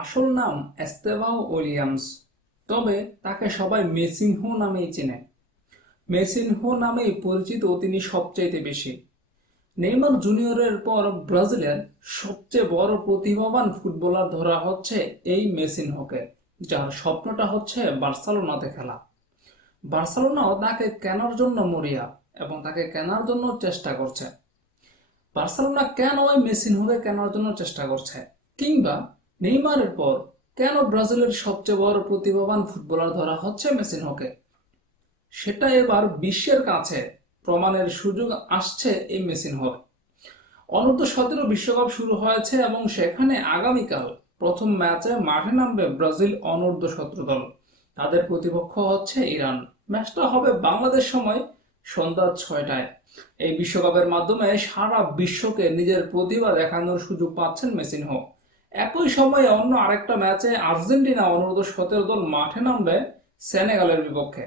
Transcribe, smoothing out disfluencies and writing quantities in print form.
আসল নাম Estêvão Williams, তবে তাকে সবাই মেসিনহো নামেই চেনে। মেসিনহো নামেই পরিচিত তিনি সবচাইতে বেশি। নেইমার জুনিয়রের পর ব্রাজিলের সবচেয়ে বড় প্রতিভাবান ফুটবলার ধরা হচ্ছে এই মেসিনহোকে, যার স্বপ্নটা হচ্ছে বার্সেলোনাতে খেলা। বার্সেলোনাও তাকে কেনার জন্য মরিয়া এবং তাকে কেনার জন্য চেষ্টা করছে। বার্সেলোনা কেন ওই মেসিনহোকে কেনার জন্য চেষ্টা করছে, কিংবা নেইমারের পর কেন ব্রাজিলের সবচেয়ে বড় প্রতিভাবান ফুটবলার ধরা হচ্ছে মেসিনহোকে, সেটা এবার বিশ্বের কাছে প্রমাণের সুযোগ আসছে এই মেসিনহোর। অনূর্ধ্ব-17 বিশ্বকাপ শুরু হয়েছে এবং সেখানে আগামীকাল প্রথম ম্যাচে মাঠে নামবে ব্রাজিল অনূর্ধ্ব-17 দল। তাদের প্রতিপক্ষ হচ্ছে ইরান। ম্যাচটা হবে বাংলাদেশ সময় সন্ধ্যা 6টায়। এই বিশ্বকাপের মাধ্যমে সারা বিশ্বকে নিজের প্রতিভা দেখানোর সুযোগ পাচ্ছেন মেসিনহো। একই সময়ে অন্য আরেকটা ম্যাচে আর্জেন্টিনা অনূর্ধ্ব-17 দল মাঠে নামবে সেনেগালের বিপক্ষে।